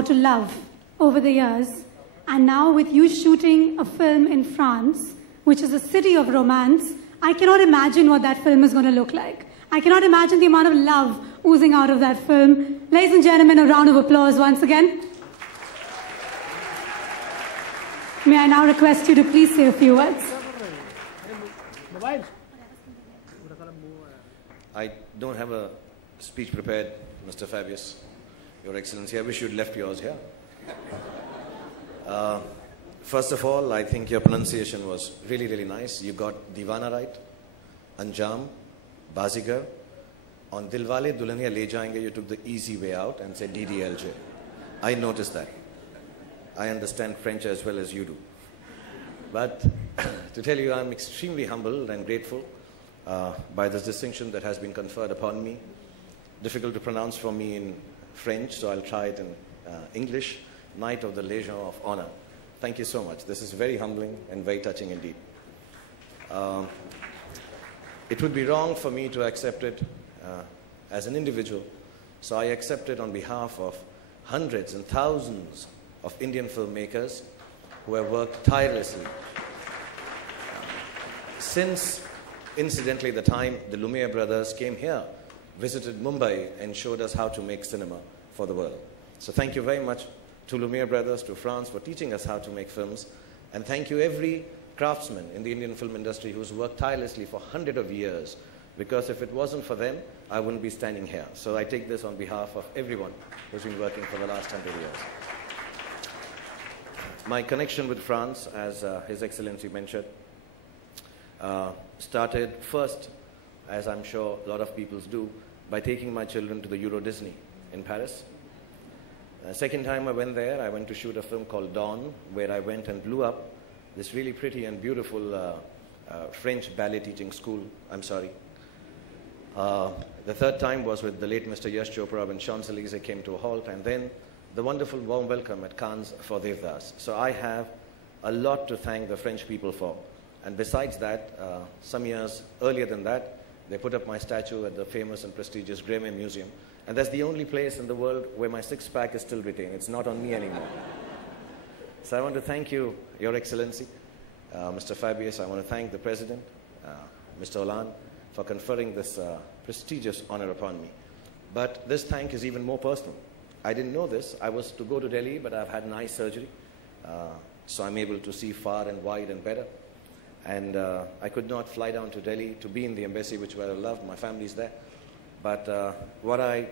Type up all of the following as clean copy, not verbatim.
how to love over the years. And now with you shooting a film in France, which is a city of romance, I cannot imagine what that film is going to look like. I cannot imagine the amount of love oozing out of that film. Ladies and gentlemen, a round of applause once again. May I now request you to please say a few words. I don't have a speech prepared, Mr. Fabius, Your Excellency. I wish you'd left yours here. First of all, I think your pronunciation was really, really nice. You got Divana right, Anjam, Bazigar. On Dilwale Dulhaniya Le Jayenge, you took the easy way out and said DDLJ. I noticed that. I understand French as well as you do. But to tell you, I'm extremely humbled and grateful by this distinction that has been conferred upon me. Difficult to pronounce for me in French, so I'll try it in English. Knight of the Legion of Honor. Thank you so much. This is very humbling and very touching indeed. It would be wrong for me to accept it as an individual, so I accept it on behalf of hundreds and thousands of Indian filmmakers who have worked tirelessly since, incidentally, the time the Lumiere brothers came here, visited Mumbai and showed us how to make cinema for the world. So thank you very much to Lumiere brothers, to France, for teaching us how to make films. And thank you every craftsman in the Indian film industry who's worked tirelessly for hundreds of years, because if it wasn't for them, I wouldn't be standing here. So I take this on behalf of everyone who's been working for the last 100 years. My connection with France, as His Excellency mentioned, started first, as I'm sure a lot of people do, by taking my children to the Euro Disney in Paris. Second time I went there, I went to shoot a film called Dawn, where I went and blew up this really pretty and beautiful French ballet teaching school. I'm sorry. The third time was with the late Mr. Yash Chopra when Champs-Élysées came to a halt, and then the wonderful warm welcome at Cannes for Devdas. So I have a lot to thank the French people for. And besides that, some years earlier than that, they put up my statue at the famous and prestigious Grémy Museum. And that's the only place in the world where my six-pack is still retained. It's not on me anymore. So I want to thank you, Your Excellency, Mr. Fabius. I want to thank the President, Mr. Hollande, for conferring this prestigious honor upon me. But this thank is even more personal. I didn't know this. I was to go to Delhi, but I've had an eye surgery. So I'm able to see far and wide and better. And I could not fly down to Delhi to be in the embassy, which I love. My family's there. But what I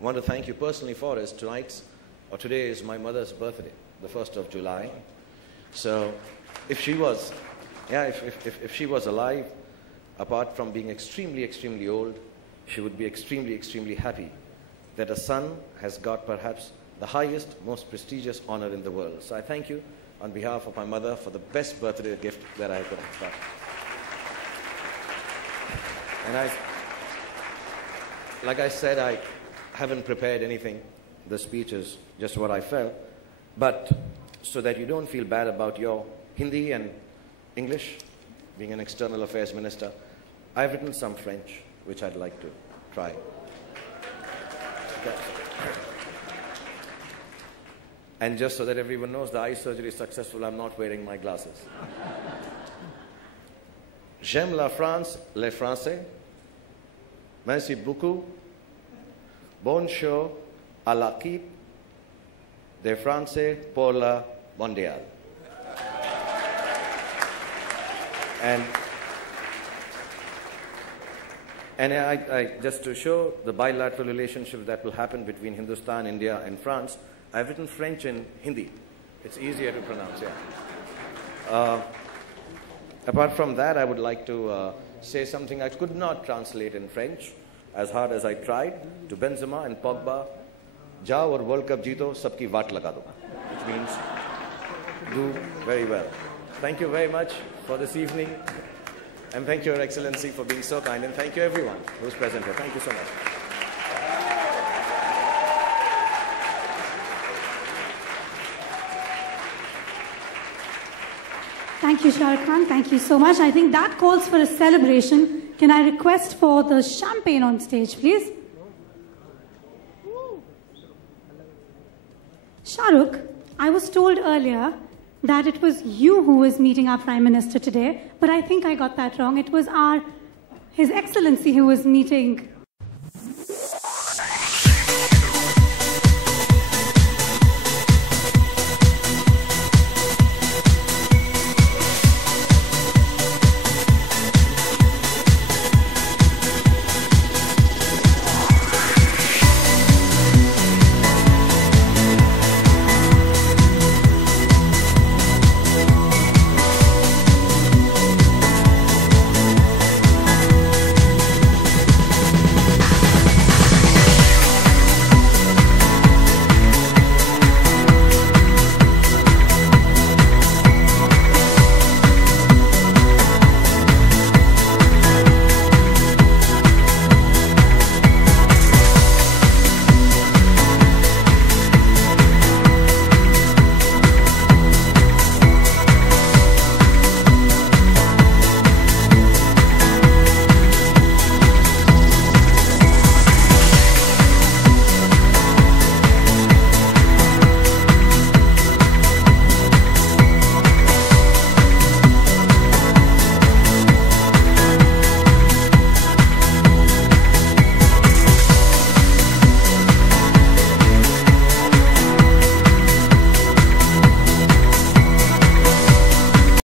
want to thank you personally for is today is my mother's birthday, the 1st of July. So if she was, if she was alive, apart from being extremely, extremely old, she would be extremely, extremely happy that a son has got perhaps the highest, most prestigious honor in the world. So I thank you on behalf of my mother for the best birthday gift that I could have got. And like I said, I haven't prepared anything. The speech is just what I felt. But so that you don't feel bad about your Hindi and English, being an external affairs minister, I've written some French, which I'd like to try. Okay. And just so that everyone knows, the eye surgery is successful, I'm not wearing my glasses. J'aime la France, les Français. Merci beaucoup. Bonne show à l'équipe des Français pour la mondiale. And I just to show the bilateral relationship that will happen between Hindustan, India, and France, I've written French and Hindi. It's easier to pronounce, yeah. Apart from that, I would like to say something I could not translate in French, as hard as I tried, to Benzema and Pogba. Jao or World Cup jeeto, sabki vaat laga do. Which means, do very well. Thank you very much for this evening. And thank you, Your Excellency, for being so kind. And thank you, everyone who's present here. Thank you so much. Thank you, Shah Rukh Khan. Thank you so much. I think that calls for a celebration. Can I request for the champagne on stage, please? Shah Rukh, I was told earlier that it was you who was meeting our Prime Minister today, but I think I got that wrong. It was His Excellency who was meeting